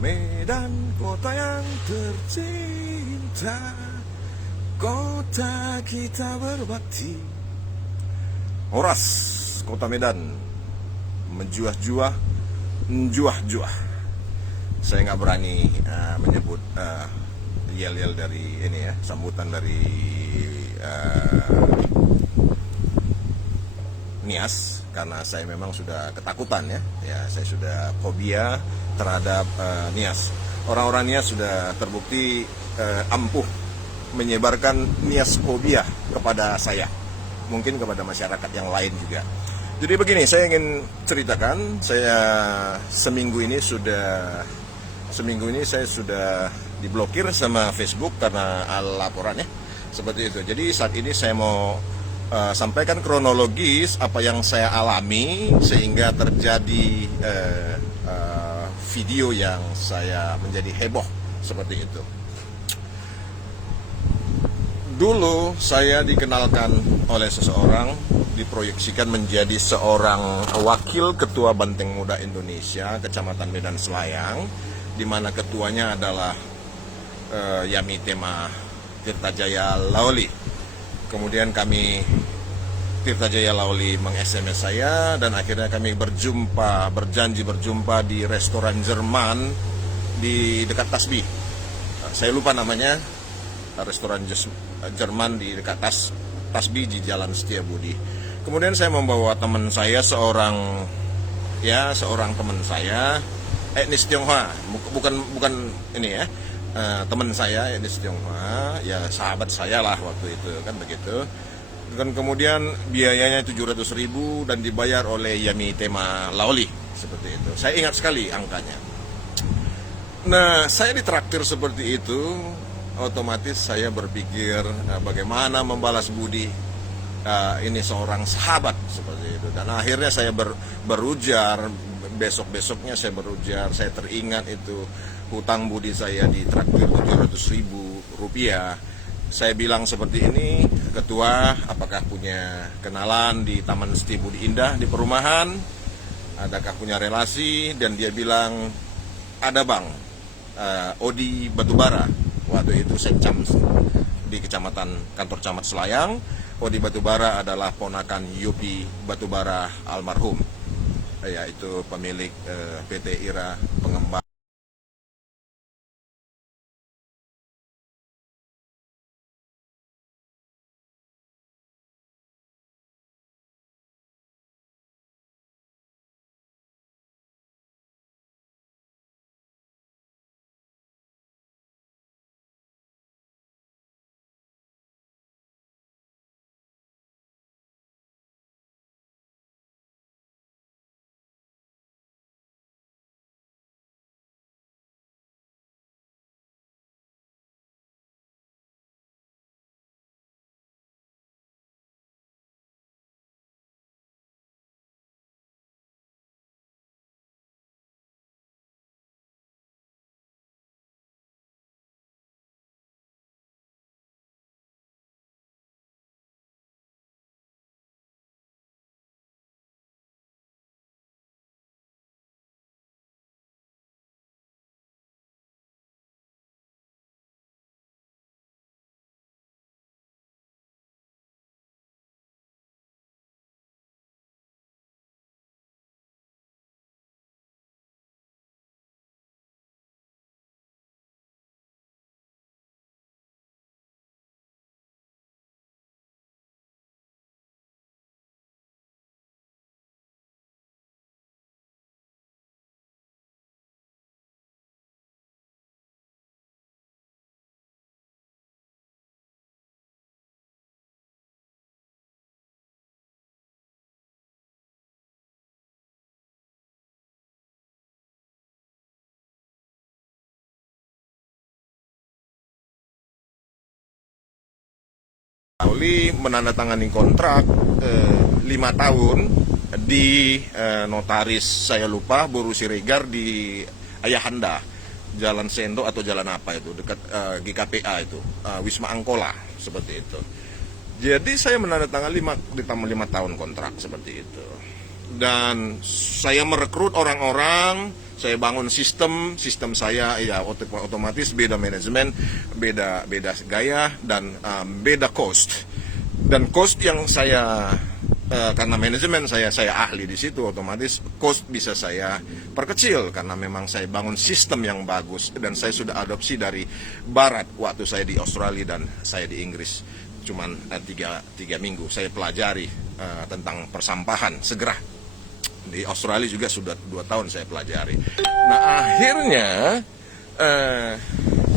Medan, kota yang tercinta, kota kita berbakti. Horas, kota Medan, menjuah-juah, menjuah-juah. Saya nggak berani menyebut yel-yel dari ini ya, sambutan dari Nias, karena saya memang sudah ketakutan ya saya sudah fobia terhadap Nias. Orang-orang Nias sudah terbukti ampuh menyebarkan Nias fobia kepada saya, mungkin kepada masyarakat yang lain juga. Jadi begini, saya ingin ceritakan, saya seminggu ini saya sudah diblokir sama Facebook karena laporannya seperti itu. Jadi saat ini saya mau sampaikan kronologis apa yang saya alami sehingga terjadi video yang saya menjadi heboh seperti itu. Dulu saya dikenalkan oleh seseorang, diproyeksikan menjadi seorang wakil ketua Banteng Muda Indonesia Kecamatan Medan Selayang, di mana ketuanya adalah Yami Tema Tirtajaya Laoli. Kemudian Tirta Jaya Laoli meng-SMS saya dan akhirnya kami berjanji berjumpa di restoran Jerman di dekat Tasbi. Saya lupa namanya, restoran Jerman di dekat Tasbi di Jalan Setiabudi. Kemudian saya membawa teman saya, seorang teman saya, etnis Tionghoa, bukan ini ya. Teman saya etnis Tionghoa, ya sahabat saya lah waktu itu kan begitu. Dan kemudian biayanya 700.000 dan dibayar oleh Yami Tema Laoli seperti itu. Saya ingat sekali angkanya. Nah, saya ditraktir seperti itu, otomatis saya berpikir bagaimana membalas budi ini seorang sahabat seperti itu. Dan akhirnya saya berujar, besok-besoknya saya berujar, saya teringat itu hutang budi saya ditraktir 700.000 rupiah. Saya bilang seperti ini, ketua, apakah punya kenalan di Taman Setiabudi Indah di perumahan? Adakah punya relasi? Dan dia bilang, ada bang, Odi Batubara. Waktu itu Sekcam di kantor camat Selayang. Odi Batubara adalah ponakan Yopi Batubara almarhum, yaitu pemilik PT IRA Pengembang. Laoli menandatangani kontrak 5 tahun di notaris saya lupa Boru Siregar di Ayahanda, Jalan Sendo atau jalan apa itu dekat GKPA itu, Wisma Angkola seperti itu. Jadi saya menandatangani 5 tahun kontrak seperti itu. Dan saya merekrut orang-orang, Saya bangun sistem saya ya otomatis beda manajemen, beda gaya, dan beda cost. Dan cost yang saya karena manajemen saya ahli di situ, otomatis cost bisa saya perkecil karena memang saya bangun sistem yang bagus dan saya sudah adopsi dari barat waktu saya di Australia dan saya di Inggris. Cuman 3 minggu saya pelajari tentang persampahan segera. Di Australia juga sudah 2 tahun saya pelajari. Nah akhirnya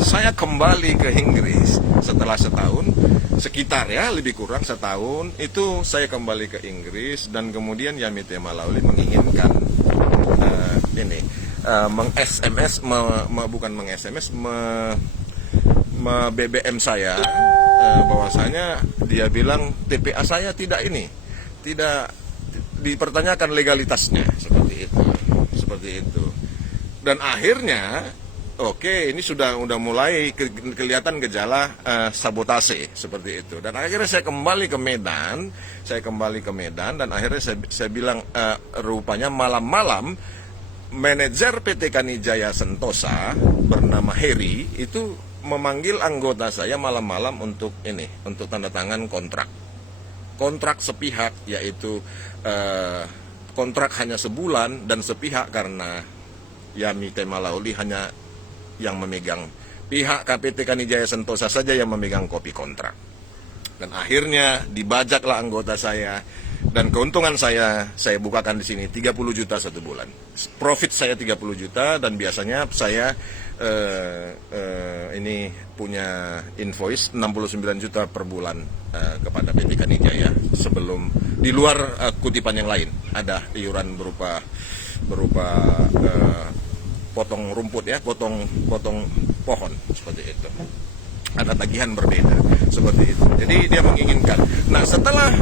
saya kembali ke Inggris setelah setahun, sekitar ya lebih kurang setahun itu saya kembali ke Inggris, dan kemudian Yamite Malauli menginginkan meng-SMS, bukan meng-SMS, BBM saya, bahwasanya dia bilang TPA saya tidak dipertanyakan legalitasnya, seperti itu. Dan akhirnya ini sudah mulai kelihatan gejala sabotase seperti itu. Dan akhirnya saya kembali ke Medan dan akhirnya saya bilang rupanya malam-malam manajer PT Kanijaya Sentosa bernama Heri itu memanggil anggota saya malam-malam untuk tanda tangan kontrak sepihak, yaitu kontrak hanya sebulan dan sepihak karena Yamite Malauli hanya yang memegang, pihak KPT Kanijaya Sentosa saja yang memegang kopi kontrak. Dan akhirnya dibajaklah anggota saya, dan keuntungan saya bukakan di sini 30 juta satu bulan. Profit saya 30 juta, dan biasanya saya ini punya invoice 69 juta per bulan kepada PT Kanijaya, sebelum di luar kutipan yang lain ada iuran berupa potong rumput ya, potong pohon seperti itu. Ada tagihan berbeda seperti itu. Jadi dia menginginkan. Nah, setelah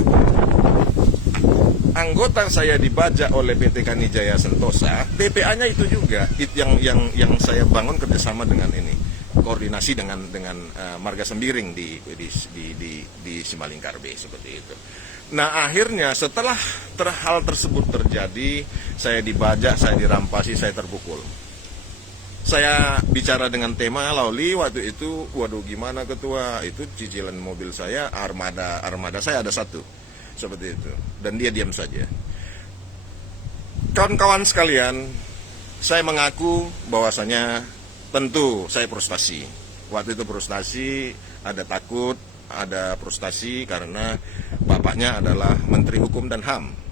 anggota saya dibajak oleh PT Kanijaya Sentosa, TPA-nya itu juga yang saya bangun kerjasama dengan koordinasi dengan Marga Sembiring di Simalingkar B seperti itu. Nah akhirnya setelah hal tersebut terjadi, saya dibajak, saya dirampasi, saya terpukul. Saya bicara dengan Tema Lauli waktu itu, waduh gimana ketua, itu cicilan mobil saya, armada saya ada 1, seperti itu. Dan dia diam saja. Kawan-kawan sekalian, saya mengaku bahwasanya tentu saya frustasi. Waktu itu frustasi, ada takut, ada frustasi karena bapaknya adalah Menteri Hukum dan HAM.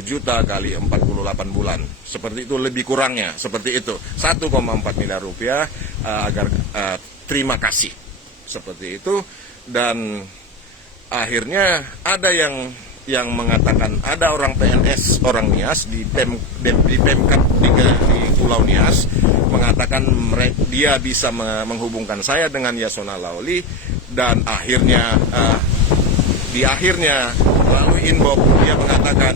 Juta kali 48 bulan, seperti itu lebih kurangnya, seperti itu 1,4 miliar rupiah agar terima kasih, seperti itu. Dan akhirnya ada yang mengatakan, ada orang PNS, orang Nias di Pemkab di Pulau Nias mengatakan dia bisa menghubungkan saya dengan Yasona Lauli, dan akhirnya Di akhirnya melalui inbox dia mengatakan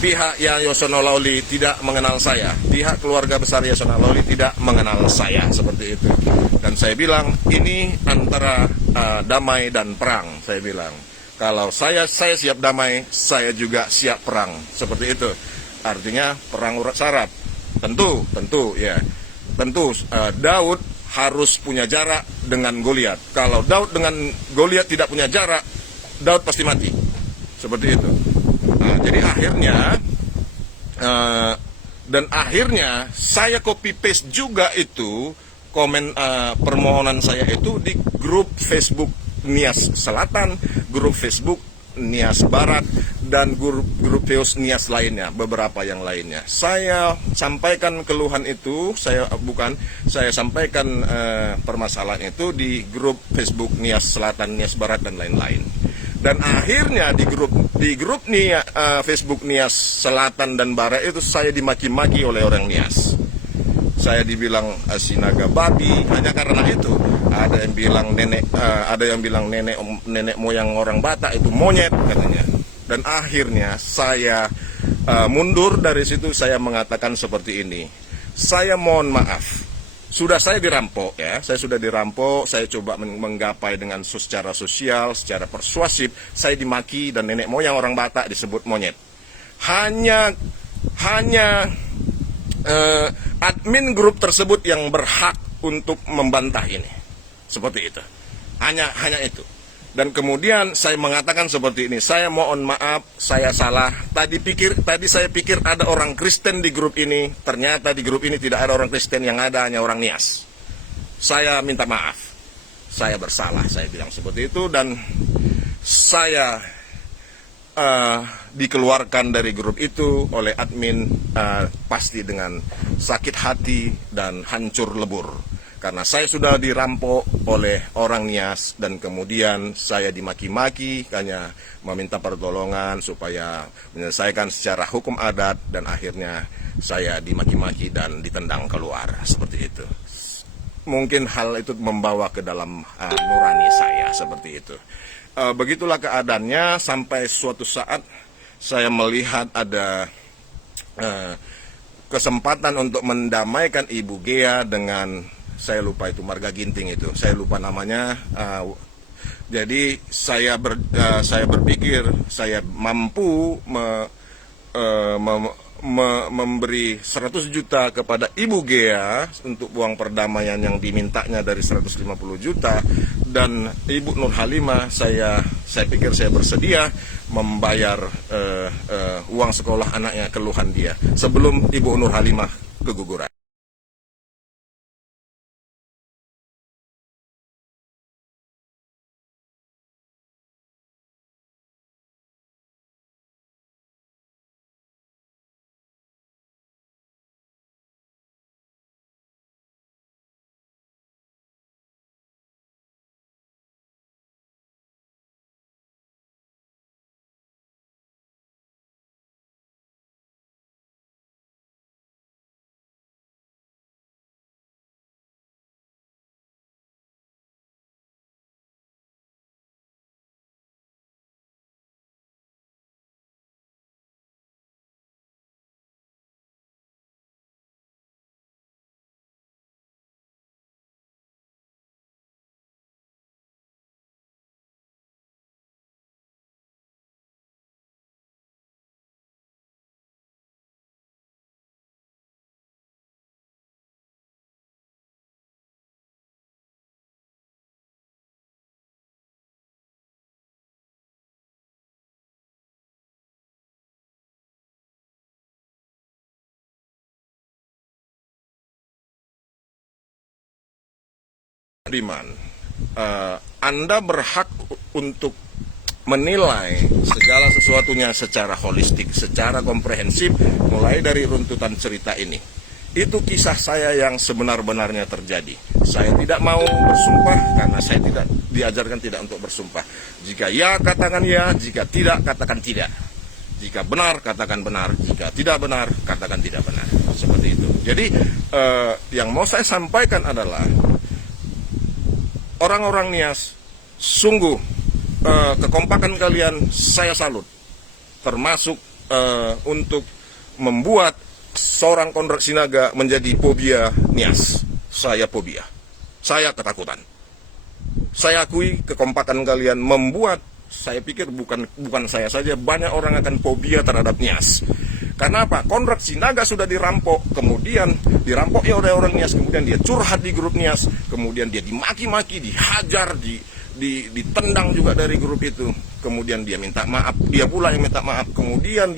pihak Yasona Lawli tidak mengenal saya, pihak keluarga besar Yasona Lawli tidak mengenal saya, seperti itu. Dan saya bilang ini antara damai dan perang. Saya bilang kalau saya siap damai, saya juga siap perang, seperti itu. Artinya perang urat saraf. Tentu ya. Tentu Daud harus punya jarak dengan Goliat. Kalau Daud dengan Goliat tidak punya jarak, Daud pasti mati. Seperti itu. Nah, jadi akhirnya saya copy paste juga itu komen permohonan saya itu di grup Facebook Nias Selatan, grup Facebook Nias Barat, dan grup Nias lainnya, beberapa yang lainnya. Saya sampaikan keluhan itu, saya sampaikan permasalahan itu di grup Facebook Nias Selatan, Nias Barat, dan lain-lain. Dan akhirnya di grup Facebook Nias Selatan dan Barat itu saya dimaki-maki oleh orang Nias. Saya dibilang sinaga babi hanya karena itu. Ada yang bilang nenek moyang orang Batak itu monyet katanya. Dan akhirnya saya mundur dari situ. Saya mengatakan seperti ini. Saya mohon maaf. Saya dirampok ya. Saya sudah dirampok. Saya coba menggapai dengan secara sosial, secara persuasif. Saya dimaki dan nenek moyang orang Batak disebut monyet. Hanya admin grup tersebut yang berhak untuk membantah ini, seperti itu. Hanya itu. Dan kemudian saya mengatakan seperti ini. Saya mohon maaf, saya salah. Tadi saya pikir ada orang Kristen di grup ini. Ternyata di grup ini tidak ada orang Kristen, yang ada hanya orang Nias. Saya minta maaf. Saya bersalah. Saya bilang seperti itu dan saya dikeluarkan dari grup itu oleh admin pasti dengan sakit hati dan hancur lebur karena saya sudah dirampok oleh orang Nias dan kemudian saya dimaki-maki hanya meminta pertolongan supaya menyelesaikan secara hukum adat dan akhirnya saya dimaki-maki dan ditendang keluar seperti itu. Mungkin hal itu membawa ke dalam nurani saya seperti itu. Begitulah keadaannya sampai suatu saat saya melihat ada kesempatan untuk mendamaikan Ibu Gea dengan, saya lupa itu Marga Ginting itu, saya lupa namanya. Jadi saya berpikir saya mampu memberi 100 juta kepada Ibu Gea untuk uang perdamaian yang dimintanya dari 150 juta dan Ibu Nur Halimah saya pikir saya bersedia membayar uang sekolah anaknya, keluhan dia sebelum Ibu Nur Halimah keguguran. Anda berhak untuk menilai segala sesuatunya secara holistik, secara komprehensif, mulai dari runtutan cerita ini. Itu kisah saya yang sebenar-benarnya terjadi. Saya tidak mau bersumpah karena saya tidak diajarkan tidak untuk bersumpah. Jika ya, katakan ya, jika tidak, katakan tidak. Jika benar, katakan benar. Jika tidak benar, katakan tidak benar. Seperti itu. Jadi, yang mau saya sampaikan adalah orang-orang Nias sungguh kekompakan kalian saya salut, termasuk untuk membuat seorang Konrad Sinaga menjadi fobia Nias. Saya fobia, saya ketakutan. Saya akui kekompakan kalian membuat, saya pikir bukan saya saja, banyak orang akan fobia terhadap Nias. Karena apa? Konrad Sinaga sudah dirampok, kemudian dirampok oleh orang Nias, kemudian dia curhat di grup Nias, kemudian dia dimaki-maki, dihajar, ditendang juga dari grup itu, kemudian dia minta maaf, dia pula yang minta maaf, kemudian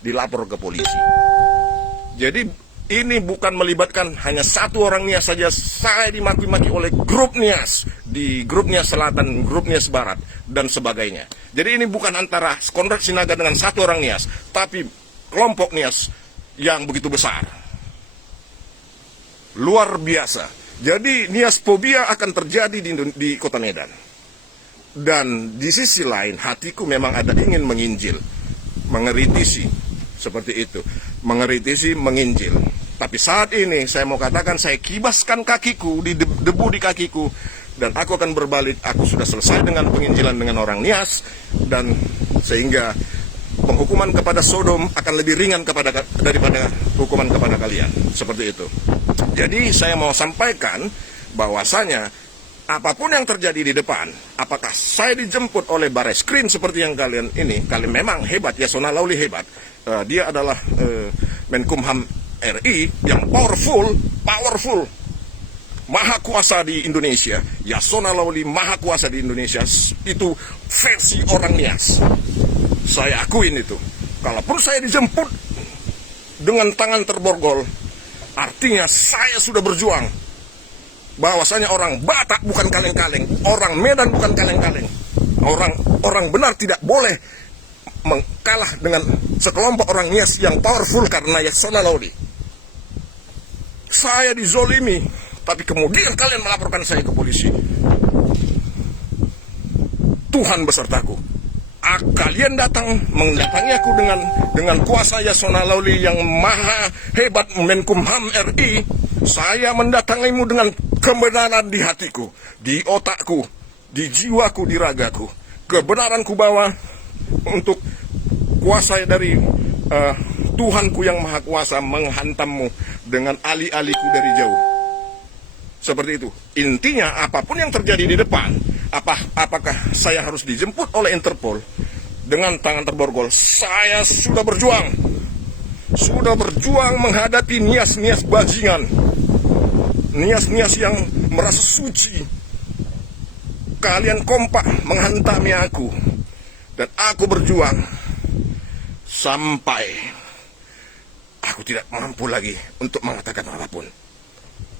dilapor ke polisi. Jadi ini bukan melibatkan hanya satu orang Nias saja, saya dimaki-maki oleh grup Nias, di grup Nias Selatan, grup Nias Barat, dan sebagainya. Jadi ini bukan antara Konrad Sinaga dengan satu orang Nias, tapi kelompok Nias yang begitu besar. Luar biasa. Jadi Nias fobia akan terjadi di Kota Medan. Dan di sisi lain, hatiku memang ada ingin menginjil, mengeritisi, seperti itu. Mengeritisi, menginjil. Tapi saat ini saya mau katakan, saya kibaskan kakiku, debu di kakiku, dan aku akan berbalik. Aku sudah selesai dengan penginjilan dengan orang Nias, dan sehingga penghukuman kepada Sodom akan lebih ringan daripada hukuman kepada kalian. Seperti itu. Jadi saya mau sampaikan bahwasanya apapun yang terjadi di depan, apakah saya dijemput oleh Bareskrim seperti yang kalian memang hebat, Yasona Lawli hebat. Dia adalah Menkumham RI yang powerful, maha kuasa di Indonesia. Yasona Lawli maha kuasa di Indonesia. Itu versi orang Nias. Saya akuin itu. Kalaupun saya dijemput dengan tangan terborgol, artinya saya sudah berjuang. Bahwasanya orang Batak bukan kaleng-kaleng, orang Medan bukan kaleng-kaleng. Orang benar tidak boleh mengkalah dengan sekelompok orang Nias yang powerful karena Yasona Lawli. Saya dizolimi, tapi kemudian kalian melaporkan saya ke polisi. Tuhan besertaku. Kalian mendatangi aku dengan kuasa Yasona Lawli yang maha hebat, Menkumham RI. Saya mendatangimu dengan kebenaran di hatiku, di otakku, di jiwaku, di ragaku. Kebenaran ku bawa untuk kuasa dari Tuhanku yang maha kuasa menghantammu dengan ali-aliku dari jauh. Seperti itu. Intinya apapun yang terjadi di depan, apakah saya harus dijemput oleh Interpol dengan tangan terborgol, saya sudah berjuang. Sudah berjuang menghadapi Nias-Nias bajingan. Nias-Nias yang merasa suci. Kalian kompak menghantami aku. Dan aku berjuang sampai aku tidak mampu lagi untuk mengatakan apapun.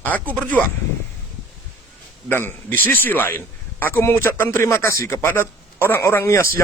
Aku berjuang. Dan di sisi lain, aku mengucapkan terima kasih kepada orang-orang Nias yang